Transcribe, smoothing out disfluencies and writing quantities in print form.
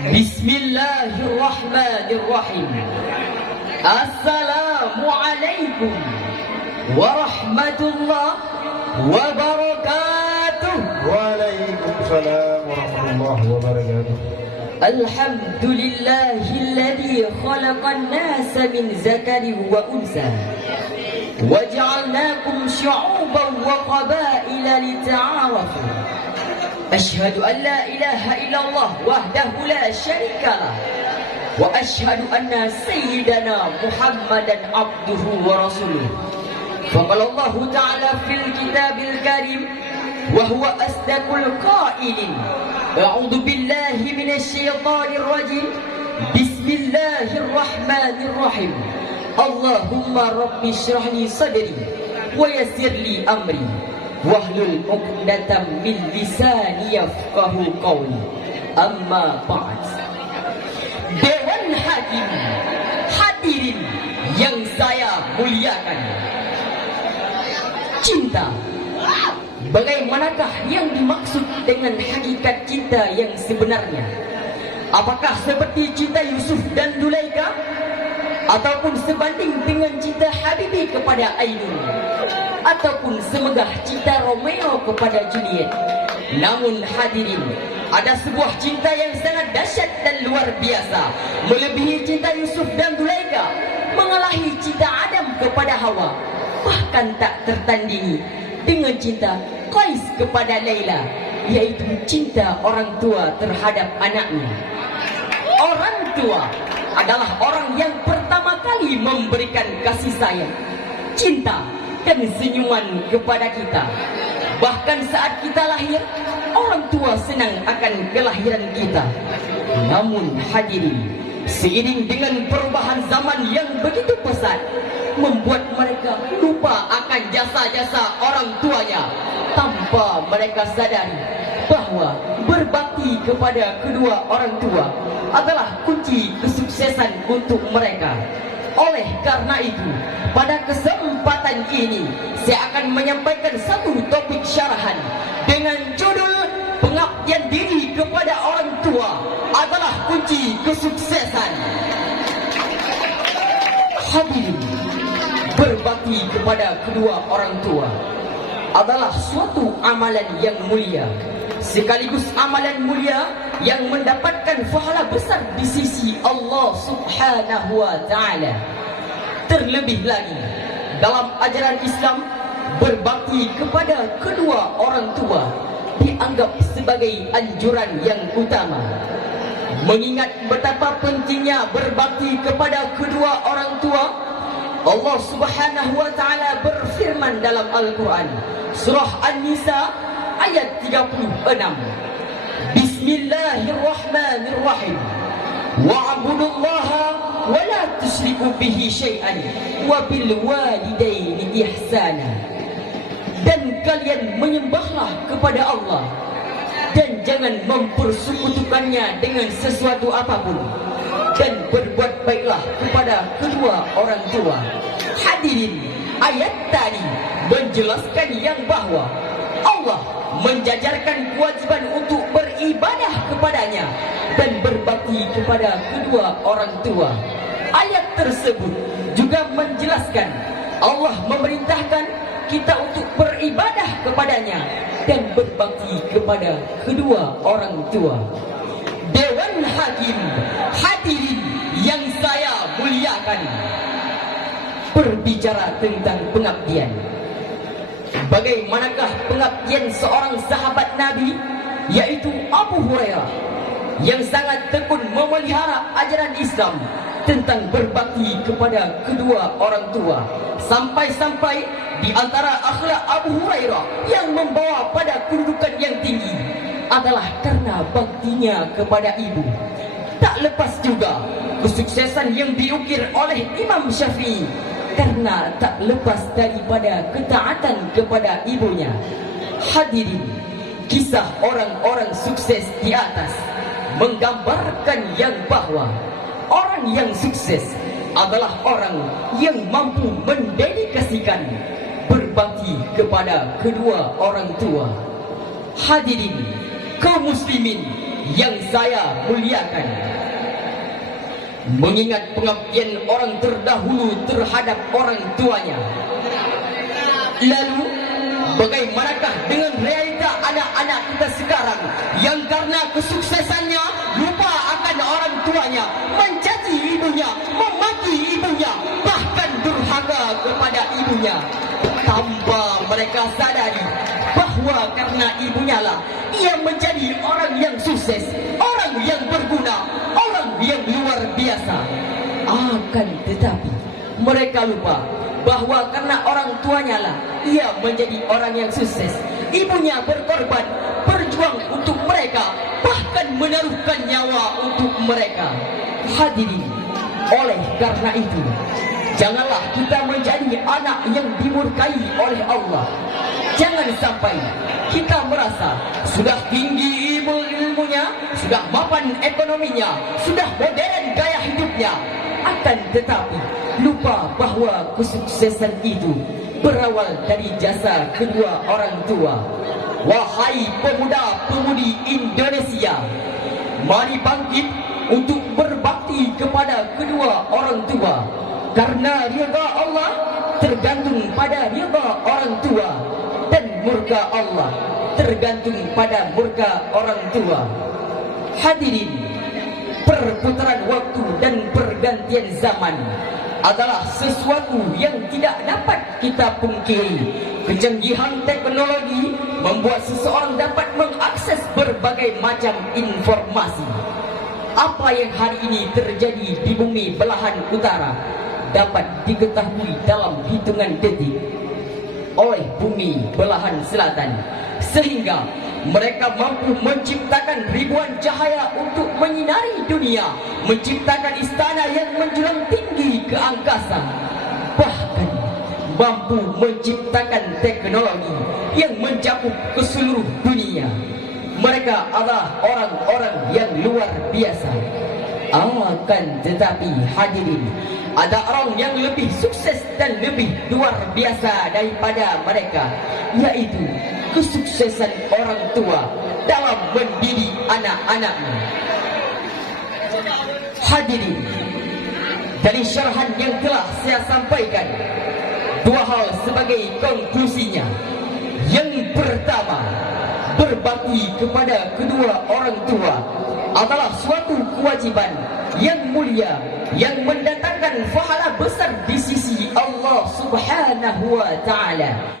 Bismillahirrahmanirrahim. Assalamualaikum warahmatullahi wabarakatuh. Waalaikumsalam warahmatullahi wabarakatuh. Alhamdulillahilladzi khalaqan nasa min zakarin wa unsa waja'alnakum syu'uban wa qabaila lita'arafu. Asyhadu an la ilaha illallah wahdahu la syarikalah wa asyhadu anna sayyidana Muhammadan abduhu wa rasuluh. Faqala Allah ta'ala fil kitabil karim wa huwa asdaqul qailin. A'udzu billahi minasy syaithanir rajim. Bismillahirrahmanirrahim. Allahumma rabbi shrah li sadri wa yassir li amri wahlul 'uqdatam min lisani yafqahu qawli. Amma ba'd. Dewan Hakim hadirin yang saya muliakan. Cinta, bagaimanakah yang dimaksud dengan hakikat cinta yang sebenarnya? Apakah seperti cinta Yusuf dan Zulaikha, ataupun sebanding dengan cinta Habibi kepada Ainun, ataupun semegah cinta Romeo kepada Juliet? Namun hadirin, ada sebuah cinta yang sangat dahsyat dan luar biasa, melebihi cinta Yusuf dan Zulaikha, mengalahi cinta Adam kepada Hawa, bahkan tak tertandingi dengan cinta Qais kepada Laila, yaitu cinta orang tua terhadap anaknya. Orang tua adalah orang yang pertama kali memberikan kasih sayang, cinta dan senyuman kepada kita. Bahkan saat kita lahir, orang tua senang akan kelahiran kita. Namun hadirin, seiring dengan perubahan zaman yang begitu pesat, membuat mereka lupa akan jasa-jasa orang tuanya, tanpa mereka sadari bahwa berbakti kepada kedua orang tua adalah kunci kesuksesan untuk mereka. Oleh karena itu, pada kesempatan ini saya akan menyampaikan satu topik syarahan dengan judul pengabdian diri kepada orang tua adalah kunci kesuksesan. Hadirin, berbakti kepada kedua orang tua adalah suatu amalan yang mulia, sekaligus amalan mulia yang mendapatkan pahala besar di sisi Allah Subhanahu wa taala. Terlebih lagi, dalam ajaran Islam, berbakti kepada kedua orang tua dianggap sebagai anjuran yang utama. Mengingat betapa pentingnya berbakti kepada kedua orang tua, Allah Subhanahu wa taala berfirman dalam Al-Qur'an, surah An-Nisa ayat 36. Bismillahirrahmanirrahim. Wa'budullaha wa la tusyriku bihi syai'an wa bil walidaini ihsana. Dan kalian menyembahlah kepada Allah dan jangan mempersekutukannya dengan sesuatu apapun, dan berbuat baiklah kepada kedua orang tua. Hadirin, ayat tadi menjelaskan yang bahwa Allah menjajarkan kewajiban untuk beribadah kepadanya dan berbakti kepada kedua orang tua. Ayat tersebut juga menjelaskan Allah memerintahkan kita untuk beribadah kepadanya dan berbakti kepada kedua orang tua. Dewan Hakim hadirin yang saya muliakan, berbicara tentang pengabdian. Bagaimanakah pengabdian seorang sahabat Nabi, yaitu Abu Hurairah, yang sangat tekun memelihara ajaran Islam tentang berbakti kepada kedua orang tua, sampai-sampai di antara akhlak Abu Hurairah yang membawa pada kedudukan yang tinggi adalah karena baktinya kepada ibu. Tak lepas juga kesuksesan yang diukir oleh Imam Syafi'i karena tak lepas daripada ketaatan kepada ibunya. Hadirin, kisah orang-orang sukses di atas menggambarkan yang bahwa orang yang sukses adalah orang yang mampu mendedikasikan berbakti kepada kedua orang tua. Hadirin kaum muslimin yang saya muliakan, mengingat pengabdian orang terdahulu terhadap orang tuanya, lalu bagaimanakah dengan realita anak-anak kita sekarang yang karena kesuksesannya lupa akan orang tuanya, mencaci ibunya, memaki ibunya, bahkan durhaka kepada ibunya, tanpa mereka sadari bahawa karena ibunya lah ia menjadi orang yang sukses, orang yang berguna, orang yang luar biasa. Akan tetapi mereka lupa bahawa karena orang tuanya lah ia menjadi orang yang sukses. Ibunya berkorban, berjuang untuk mereka, bahkan menaruhkan nyawa untuk mereka. Hadirin, oleh karena itu, janganlah kita menjadi anak yang dimurkai oleh Allah. Jangan sampai kita merasa sudah tinggi ilmunya, sudah mapan ekonominya, sudah modern gaya hidupnya, akan tetapi lupa bahawa kesuksesan itu berawal dari jasa kedua orang tua. Wahai pemuda-pemudi Indonesia, mari bangkit untuk berbakti kepada kedua orang tua, karena redha Allah tergantung pada redha orang tua, dan murka Allah tergantung pada murka orang tua. Hadirin, perputaran waktu dan pergantian zaman adalah sesuatu yang tidak dapat kita pungkiri. Kecanggihan teknologi membuat seseorang dapat mengakses berbagai macam informasi. Apa yang hari ini terjadi di bumi belahan utara dapat diketahui dalam hitungan detik oleh bumi belahan selatan, sehingga mereka mampu menciptakan ribuan cahaya untuk menyinari dunia, menciptakan istana yang menjulang tinggi ke angkasa, bahkan mampu menciptakan teknologi yang mencakup ke seluruh dunia. Mereka adalah orang-orang yang luar biasa. Akan tetapi hadirin, ada orang yang lebih sukses dan lebih luar biasa daripada mereka, yaitu kesuksesan orang tua dalam mendidik anak-anaknya. Hadirin, dari syarahan yang telah saya sampaikan, dua hal sebagai konklusinya. Yang pertama, berbakti kepada kedua orang tua adalah suatu kewajiban yang mulia yang mendatangkan pahala besar di sisi Allah Subhanahu wa taala.